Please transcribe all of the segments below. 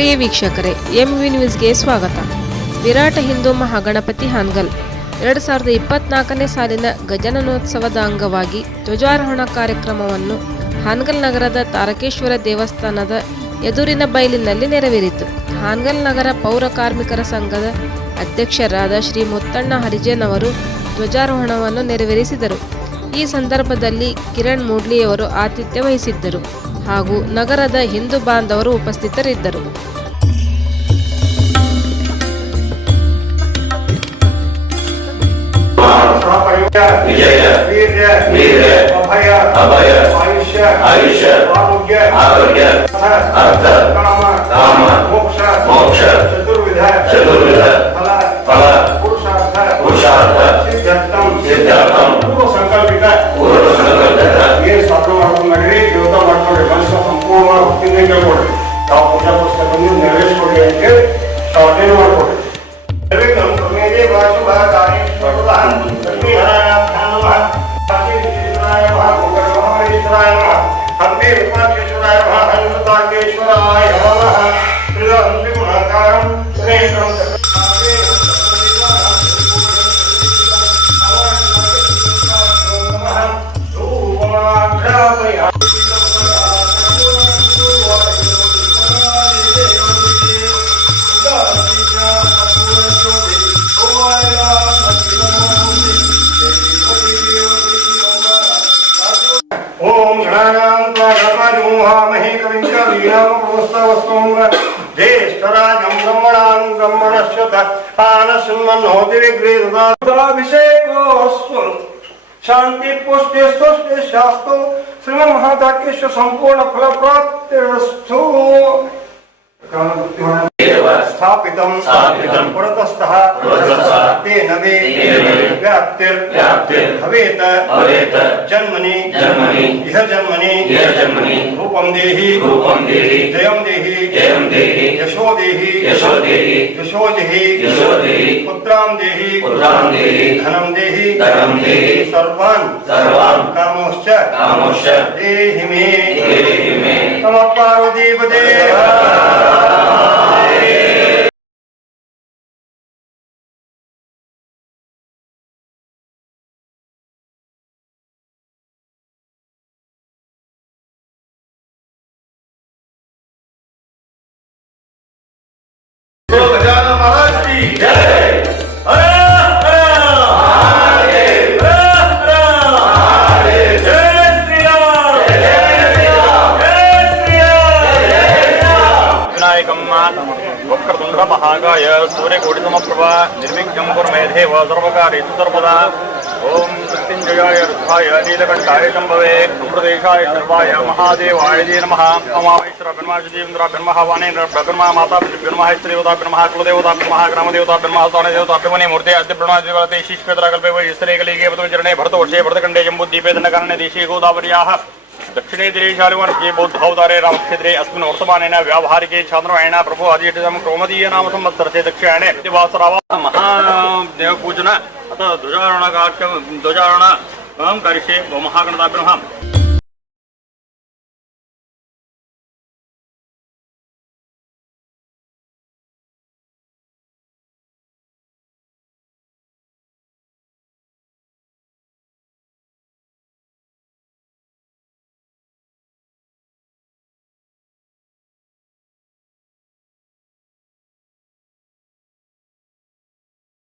ಪ್ರಿಯ ವೀಕ್ಷಕರೇ M V ನ್ಯೂಸ್ಗೆ ಸ್ವಾಗತ. ವಿರಾಟ ಹಿಂದೂ ಮಹಾಗಣಪತಿ ಹಾನ್ಗಲ್ ಎರಡು ಸಾವಿರದ ಇಪ್ಪತ್ನಾಲ್ಕನೇ ಸಾಲಿನ ಗಜನನೋತ್ಸವದ ಅಂಗವಾಗಿ ಧ್ವಜಾರೋಹಣ ಕಾರ್ಯಕ್ರಮವನ್ನು ಹಾನ್ಗಲ್ ನಗರದ ತಾರಕೇಶ್ವರ ದೇವಸ್ಥಾನದ ಎದುರಿನ ಬಯಲಿನಲ್ಲಿ ನೆರವೇರಿತು. ಹಾನ್ಗಲ್ ನಗರ ಪೌರ ಕಾರ್ಮಿಕರ ಸಂಘದ ಅಧ್ಯಕ್ಷರಾದ ಶ್ರೀ ಮುತ್ತಣ್ಣ ಹರಿಜನ್ ಅವರು ಧ್ವಜಾರೋಹಣವನ್ನು ನೆರವೇರಿಸಿದರು. ಈ ಸಂದರ್ಭದಲ್ಲಿ ಕಿರಣ್ ಮೂಡ್ಲಿಯವರು ಆತಿಥ್ಯ ವಹಿಸಿದ್ದರು. ಹಾಗೂ ನಗರದ ಹಿಂದೂ ಬಾಂಧವರು ಉಪಸ್ಥಿತರಿದ್ದರು ಆರೋಗ್ಯ ಮೋಕ್ಷ ಚತುರ್ವಿಧ ಕಾಶೀಶ್ವರಾಯ ನಮಃ ಕುಂಕರ್ಮಹೇಶ್ವರಾಯ ನಮಃ ಹಂಪಿ ವಿಪಾಕೇಶ್ವರಾಯ ನಮಃ ಹನುಮತಾಕೇಶ್ವರಾಯ ನಮಃ ಶ್ರೀಲಂಬಿ ಗುಣಾಕಾರಂ ಶ್ರೇಷ್ಠಂ नामपुरस्ता वस्तुम ज्येष्ठराजं ब्रह्मणां ब्रह्मणस्य आनसिंहन्नोदिरिगृहदाभिषेकोऽस्तु शान्ति पुष्टि सुष्टि शास्तु श्रीमन्महादाकेश्व सम्पूर्ण फलप्राप्तिरस्तु स्थापितं पुरतस्तः तेन मे व्याप्तिर् भवेत् जन्मनि इह जन्मनि रूपं देहि जयं देहि यशो देहि यशो देहि पुत्रां देहि धनं देहि सर्वान् कामोश्च देहि मे तमपार्वतीपदे కుండ్రమహాగాయ సూర్యకోటిసమప్రభ నిర్విఘ్నం కుర్మేధే సర్వకారేషు సర్వదా ఓం మృత్యుంజయాయ రుద్ధాయ నీలకంఠాయ శంభవే అమృతేశాయ సర్వాయ మహాదేవాయ దే నమ అమామేశ్వర బ్రహ్మ శ్రీదేవేంద్ర బ్రహ్మ వాణేంద్ర బ్రహ్మ మాతా బ్రహ్మ హైస్త్రీవతా బ్రహ్మ కులదేవతా బ్రహ్మ గ్రామదేవతా బ్రహ్మ స్థానదేవతా బ్రహ్మణి మూర్తి అద్య బ్రహ్మాదివతే శీష్పేతర కల్పే వై ఇస్తరే కలిగే భరతవర్షే భరతఖండే జంబుద్దీపే దండకారణే దేశీ గోదావర్యాః దక్షిణే దేశాలువర్గే బౌద్ధావతారే రామక్షేత్రే అస్మిన్ వర్తమానేన వ్యావహారికే చాంద్రమాయణ ప్రభు అధియటితం క్రోమదీయ నామ సంవత్సరతే దక్షిణాయనే వాసరావ మహాదేవ పూజన అత ధ్వజారోణ ధ్వజారోణ కరిష్యే మహాగణతాభ్యం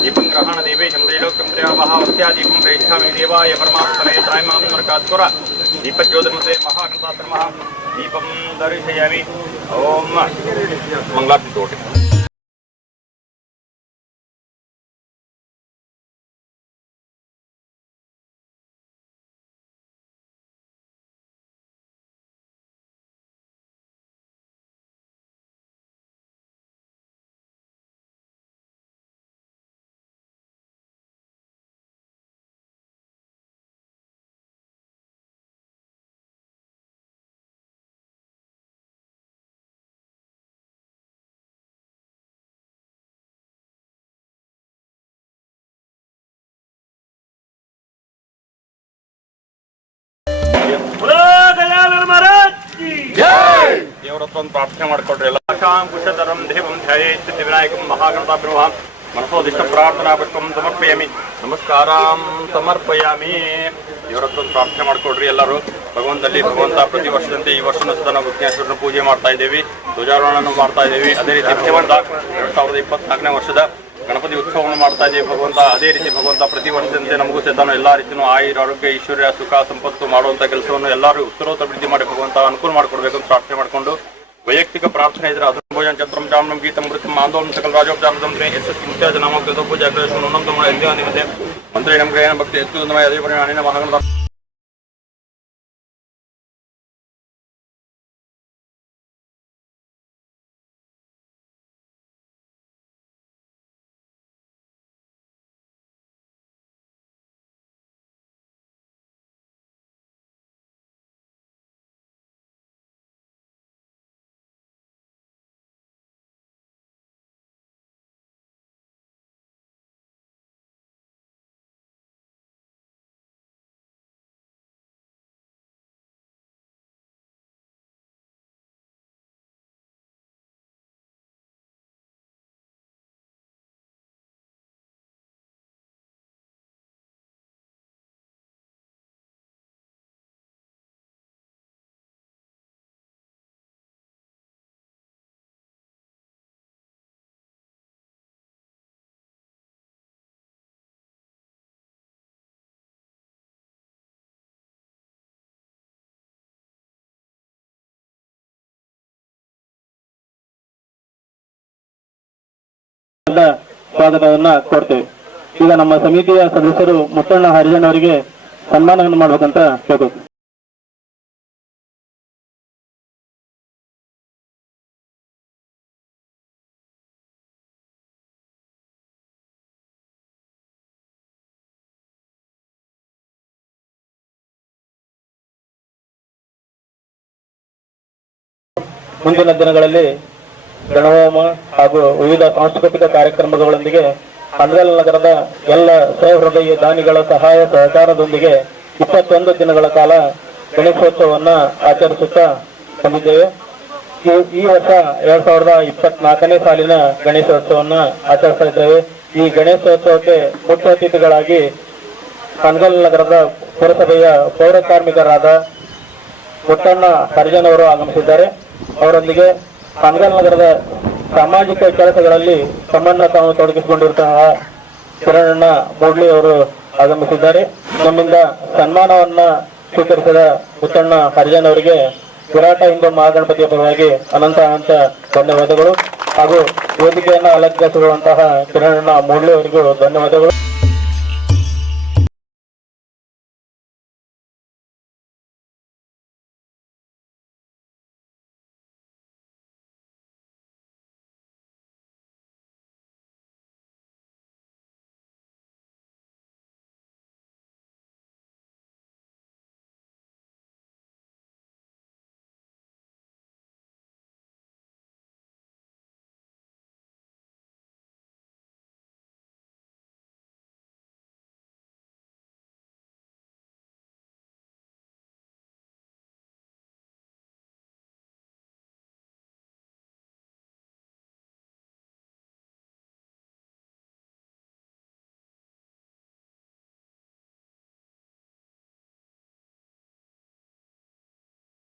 దీపం గ్రహణ దేవే చంద్రలోక్యం త్రయావహావస్యా దీపం ప్రేక్షామి దేవాయ పరమాత్మనే త్రాయమాత్మర్కాత్వర దీపజ్యోతిర్మసే మహాగ్రంథాత్మ దీపం దర్శయామి ఓం మంగళాభితోటి ದೇವರ ಹತ್ರ ಒಂದು ಪ್ರಾರ್ಥನೆ ಮಾಡ್ಕೊಡ್ರಿ ಎಲ್ಲ. ಶಾಂಕುಶಧರಂ ದೇವಂ ಧ್ಯಾಯೇ ಸಿದ್ಧಿವಿನಾಯಕಂ ಮಹಾಗಣತಾಭಿರ್ಮ ಮನಸೋದಿಷ್ಟ ಪ್ರಾರ್ಥನಾ ಪುಷ್ಪಂ ಸಮರ್ಪಯಾಮಿ. ನಮಸ್ಕಾರಂ ಸಮರ್ಪಯಾಮಿ. ದೇವರ ಹತ್ರ ಒಂದು ಪ್ರಾರ್ಥನೆ ಮಾಡ್ಕೊಡ್ರಿ ಎಲ್ಲರೂ. ಭಗವಂತಲ್ಲಿ ಭಗವಂತ ಪ್ರತಿ ವರ್ಷದಂತೆ ಈ ವರ್ಷನೂ ಸಹ ನಾವು ವಿಘ್ನೇಶ್ವರನ ಪೂಜೆ ಮಾಡ್ತಾ ಇದ್ದೀವಿ. ಧ್ವಜಾರೋಹಣ ಮಾಡ್ತಾ ಇದ್ದೀವಿ. ಅದೇ ರೀತಿ ಭಗವಂತ ಎರಡ್ ಸಾವಿರದ ಇಪ್ಪತ್ನಾಲ್ಕನೇ ವರ್ಷದ ಗಣಪತಿ ಉತ್ಸವವನ್ನು ಮಾಡ್ತಾ ಇದ್ದೀವಿ. ಭಗವಂತ, ಅದೇ ರೀತಿ ಭಗವಂತ ಪ್ರತಿ ವರ್ಷದಂತೆ ನಮಗೂ ಸಹಿತ ಎಲ್ಲಾ ರೀತಿಯೂ ಆಯುರ್, ಆರೋಗ್ಯ, ಐಶ್ವರ್ಯ, ಸುಖ, ಸಂಪತ್ತು ಮಾಡುವಂತ ಕೆಲಸವನ್ನು ಎಲ್ಲರೂ ಉತ್ತರೋತ್ತರ ಅಭಿವೃದ್ಧಿ ಮಾಡಿ ಭಗವಂತ ಅನುಕೂಲ ಮಾಡಿಕೊಡ್ಬೇಕು ಅಂತ ಪ್ರಾರ್ಥನೆ ಮಾಡಿಕೊಂಡು ವೈಯಕ್ತಿಕ ಪ್ರಾರ್ಥನೆ ಇದ್ರೆ ಅದನ್ನು ಭೋಜನ ಚತ್ರಂ ಚಾಮಂ ಗೀತಂ ಮೃತಂ ಆಂದೋಲನ ಸಕಲ ರಾಜೋಪಚಾರದಂ ಯಶಸ್ವಿ ಮುತ್ಯಾಜ ನಾಮಕ ಪೂಜಾ ಉನ್ನತ ನಿಮಿತ್ತೆ ಮಂತ್ರಿ ನಮ್ಗೆ ಭಕ್ತಿ ಹೆಚ್ಚು ನಮ ಅದೇ ಸ್ವಾಗತವನ್ನ ಕೊಡ್ತೇವೆ. ಈಗ ನಮ್ಮ ಸಮಿತಿಯ ಸದಸ್ಯರು ಮುತ್ತಣ್ಣ ಹರಿಜನ್ ಅವರಿಗೆ ಸನ್ಮಾನವನ್ನು ಮಾಡ್ಬೇಕಂತ ಕೇಳ್ಬೇಕು ಮುಂದಿನ ದಿನಗಳಲ್ಲಿ ಗಣಹೋಮ ಹಾಗೂ ವಿವಿಧ ಸಾಂಸ್ಕೃತಿಕ ಕಾರ್ಯಕ್ರಮಗಳೊಂದಿಗೆ ಹನಗಲ್ ನಗರದ ಎಲ್ಲ ಸಹೃದಯ ದಾನಿಗಳ ಸಹಾಯ ಸಹಕಾರದೊಂದಿಗೆ ಇಪ್ಪತ್ತೊಂದು ದಿನಗಳ ಕಾಲ ಗಣೇಶೋತ್ಸವವನ್ನ ಆಚರಿಸುತ್ತಾ ಬಂದಿದ್ದೇವೆ. ಈ- ವರ್ಷ ಎರಡ್ ಸಾವಿರದ ಇಪ್ಪತ್ನಾಲ್ಕನೇ ಸಾಲಿನ ಗಣೇಶೋತ್ಸವವನ್ನ ಆಚರಿಸ್ತಾ ಇದ್ದೇವೆ. ಈ ಗಣೇಶೋತ್ಸವಕ್ಕೆ ಮುಖ್ಯ ಅತಿಥಿಗಳಾಗಿ ಹನಗಲ್ ನಗರದ ಪುರಸಭೆಯ ಪೌರ ಕಾರ್ಮಿಕರಾದ ಪುಟ್ಟಣ್ಣ ಹರಿಜನ್ ಅವರು ಆಗಮಿಸಿದ್ದಾರೆ. ಅವರೊಂದಿಗೆ ನಗರದ ಸಾಮಾಜಿಕ ಕೆಲಸಗಳಲ್ಲಿ ತಮ್ಮನ್ನ ತಾವು ತೊಡಗಿಸಿಕೊಂಡಿರುವಂತಹ ಕಿರಣಣ್ಣ ಮೂಡ್ಲಿ ಅವರು ಆಗಮಿಸಿದ್ದಾರೆ. ನಮ್ಮಿಂದ ಸನ್ಮಾನವನ್ನ ಸ್ವೀಕರಿಸಿದ ಪುಟ್ಟಣ್ಣ ಹರಿಜನ್ ಅವರಿಗೆ ವಿರಾಟ ಹಿಂದೂ ಮಹಾಗಣಪತಿಯ ಪರವಾಗಿ ಅನಂತ ಅನಂತ ಧನ್ಯವಾದಗಳು. ಹಾಗೂ ವೇದಿಕೆಯನ್ನು ಅಲಂಕರಿಸಿರುವಂತಹ ಕಿರಣಣ್ಣ ಮೂಡ್ಲಿ ಅವರಿಗೂ ಧನ್ಯವಾದಗಳು.